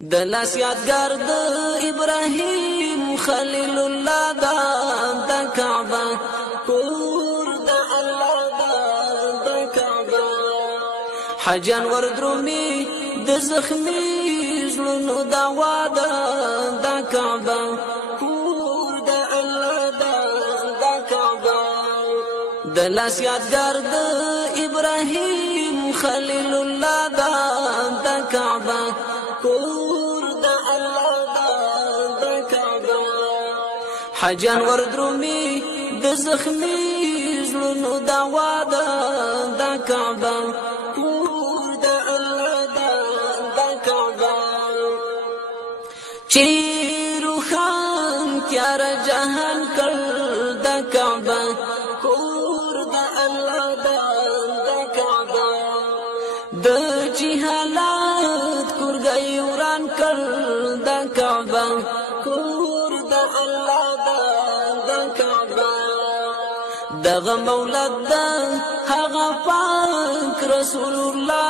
د لاس یادګار د ابراهیم خلیل الله د کعبه کور د الله د کعبه حجان وردرومي د زخمی زړونو دوا د کعبه کور د الله د کعبه د لاس یادګار د ابراهیم خلیل الله د کعبه کور د الله د کعبه حجان وردرومي د زخمی زړونو دوا د کعبه کور د الله د کعبه چې روحان تیار جهان کړ د کعبه کور د الله د کعبه د جهالات کورګي وران کړ د کعبه کور د الله د کعبه دغه مولد د هغه پاک رسول الله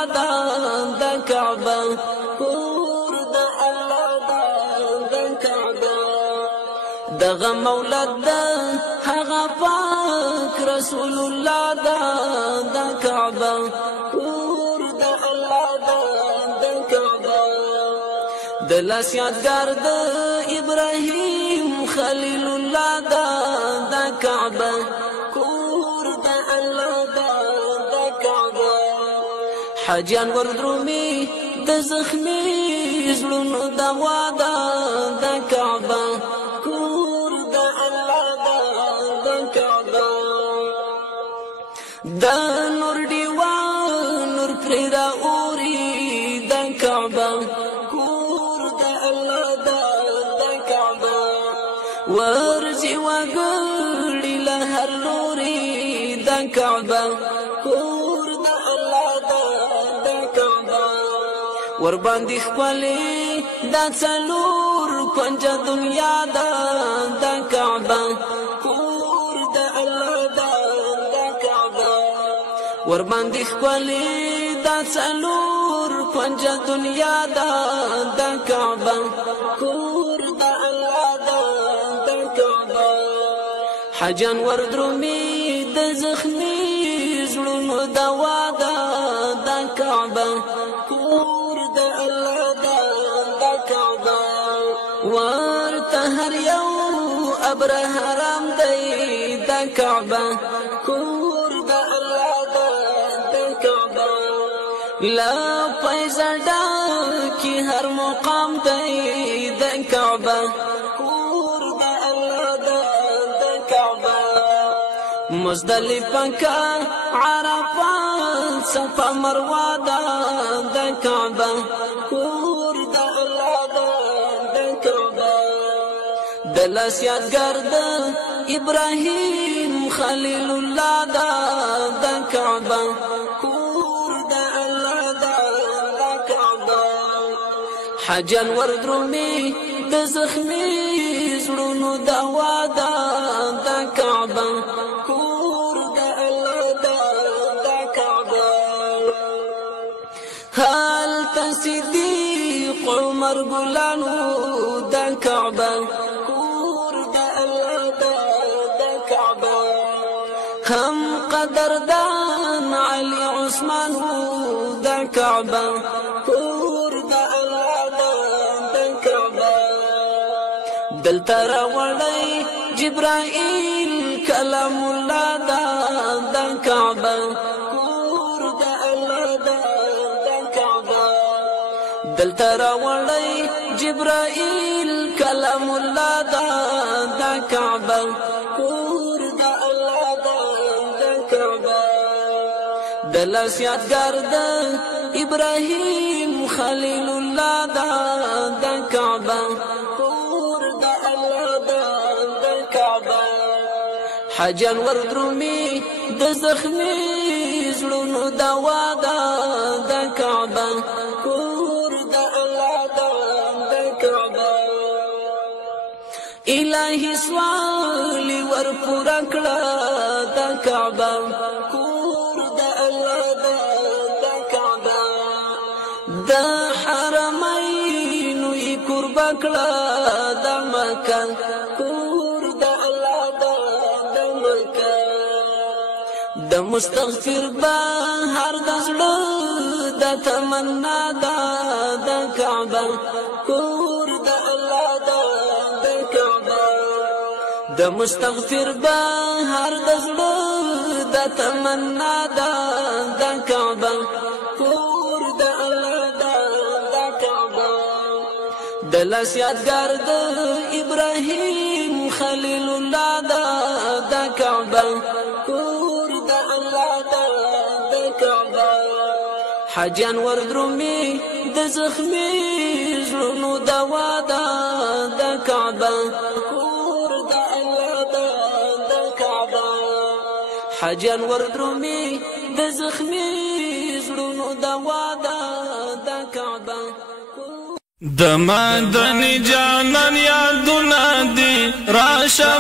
د کعبه کور د الله د کعبه دغه مولد د هغه پاک رسول الله د کعبه کور د الله د کعبه د لاس یادګار د ابراهیم خلیل الله د کعبه کور د الله د کعبه حجان وردرومي د زخمی زړونو دوا د کعبه کور د الله د کعبه د نور دیوا نور پردا اوري د کعبه کور د الله د کعبه ورځي وګړي له هر لوري د کعبه کور د الله د کعبه ور باندې خپلې د څلور کنج دنیا د کعبه کور د الله د کعبه ور باندې خپلې د څلور کنج دنیا د کعبه کور د الله د کعبه حجان وردرومي د زخمی زړونو دوا د کعبه کور د الله د کعبه ورته هر یو ابره حرام دی د کعبه کور د الله د کعبه لا پیزړه کی هر مقام دی د کعبه کور د الله د کعبه مزدلفه کا عرفات صفا مروه د کعبه کور د الله د کعبه د لاس یادګار د ابراهیم خلیل الله د کعبه کور د الله د کعبه حجان وردرومي د زخمی زړونو دوا د کعبه کور د الله د کعبه هل تصدیق عمر ګلانو د کعبه کور د الله د کعبه هم قدردان علي عثمان د کعبه کور د الله د کعبه دلته راوړی جبرائیل کلام الله د کعبه کور د الله د کعبه دلته راوړی جبرائیل کلام الله د کعبه کور د الله د کعبه د لاس یادګار د ابراهیم خلیل الله د کعبه کور د الله د کعبه حجان وردرومي د زخمی زړونو دوا د کعبه کور د الله د کعبه الہی سوالی ور پورا کړه د کعبه کور د الله د کعبه د حرمین بکړه د مکه کور د الله د مکه د مستغفر بهر د زړه د تمنا د کعبه کور د الله د کعبه د مستغفر بهر د زړه د تمنا د کعبه کور د الله د کعبه د لاس یادګار د ابراهیم خلیل الله د کعبه کور د الله د کعبه حاجیان وردرومي د زخمي زړونو دوا د کعبه کور د الله د کعبه حاجیان وردرومي د زخمي زړونو دوا د کعبه د مدني جانان یادونه دي راشه